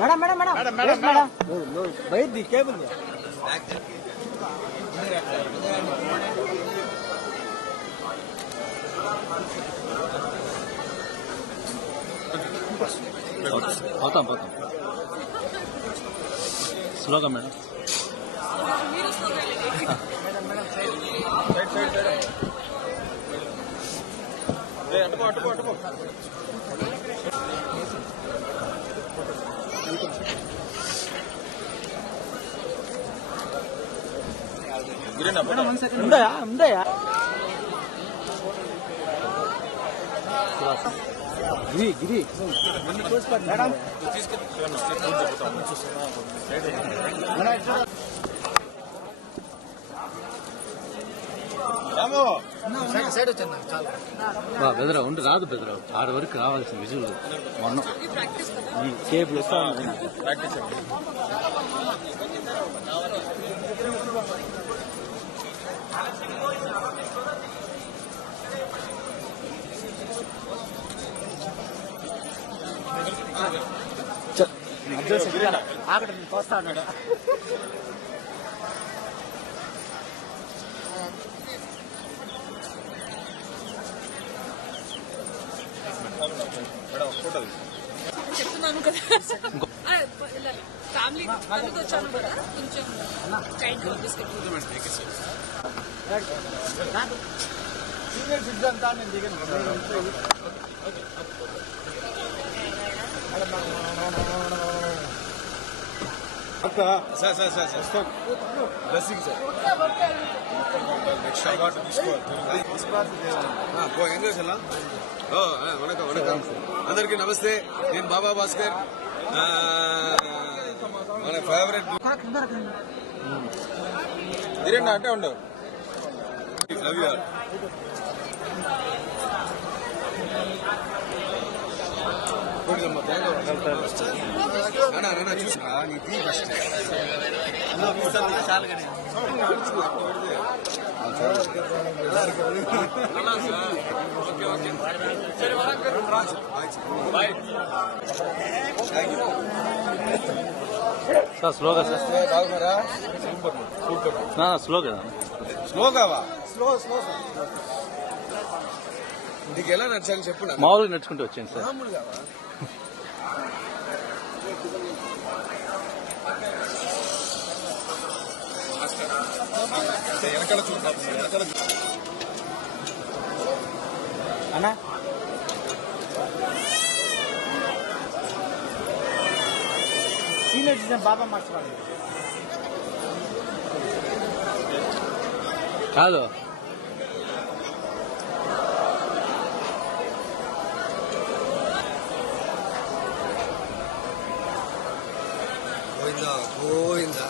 Madam madam madam madam madam బయట the cable పోతాం పోతాం స్లోగా మేడం ఉందయా ఉందయా గిరి గిరి మేడం బెదరా ఉండి రాదు బెదరా ఆడ వరకు రావాల్సిన విజువల్ మొన్న ఈ కేబుల్ ప్రాక్టీస్ ఆగడ వస్తా అన్నాడు చెప్తున్నాను కదా ఫ్యామిలీ వచ్చాను కదా కొంచెం కైండ్ బిస్కెట్ సీనియర్ సిటిజన్ అంతా నేను దిగాను sir sir sir sir blessing sir next award తీసుకోవాలి ఎంగేజలా వణకం వణకం అందరికీ నమస్తే నేను బాబా భాస్కర్ మన ఫేవరెట్ ధీరేంద్ర అంటే ఉండవు లవ్ యూ ఆల్ చూసా నీ తీ ఫస్ట్ సార్ స్లోగా సార్ బాగున్నారా స్లోగా స్లోగావా స్లో స్లో నీకు ఎలా నచ్చాలి చెప్పు మామూలుగా నడుచుకుంటూ వచ్చాను సార్ మామూలుగా వెనకాల చూద్దాం వెనకాల అన్నా సీనియర్ సిటిజన్ బాబా మార్చుకోండి కాదు గోవిందా గోవిందా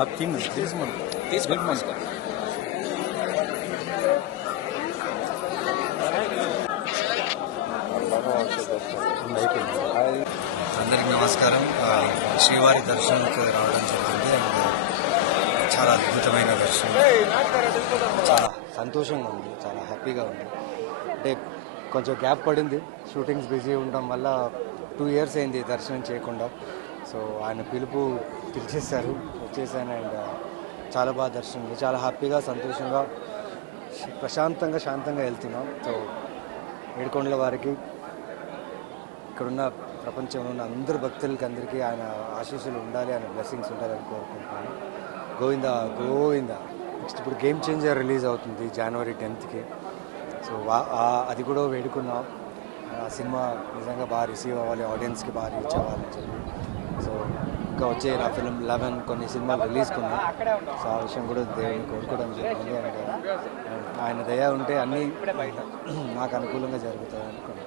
आप तीन అందరికి నమస్కారం. శ్రీవారి దర్శనానికి రావడం జరిగింది అండ్ చాలా అద్భుతమైన దర్శనం. చాలా సంతోషంగా ఉంది, చాలా హ్యాపీగా ఉంది. అంటే కొంచెం గ్యాప్ పడింది, షూటింగ్స్ బిజీ ఉండడం వల్ల 2 years అయింది దర్శనం చేయకుండా. సో ఆయన పిలిచేశారు, వచ్చేసాను. అండ్ చాలా బాగా దర్శనం, చాలా హ్యాపీగా సంతోషంగా ప్రశాంతంగా శాంతంగా వెళ్తున్నాం. సో ఏడుకొండల వారికి, ఇక్కడున్న ప్రపంచంలో ఉన్న అందరు భక్తులకి అందరికీ ఆయన ఆశీస్సులు ఉండాలి, ఆయన బ్లెస్సింగ్స్ ఉండాలని కోరుకుంటున్నాను. గోవిందా గోవిందా. నెక్స్ట్ ఇప్పుడు గేమ్ చేంజర్ రిలీజ్ అవుతుంది January 10th. సో అది కూడా వేడుకున్నాం. ఆ సినిమా నిజంగా బాగా రిసీవ్ అవ్వాలి, ఆడియన్స్కి బాగా రీచ్ అవ్వాలని చెప్పి. సో ఇంకా వచ్చే నా ఫిల్మ్ 11 కొన్ని సినిమాలు రిలీజ్కి ఉన్నాయి. సో ఆ విషయం కూడా దేవుడిని కోరుకోవడం జరిగింది. అండ్ ఆయన దయ ఉంటే అన్నీ నాకు అనుకూలంగా జరుగుతాయని అనుకుంటున్నాను.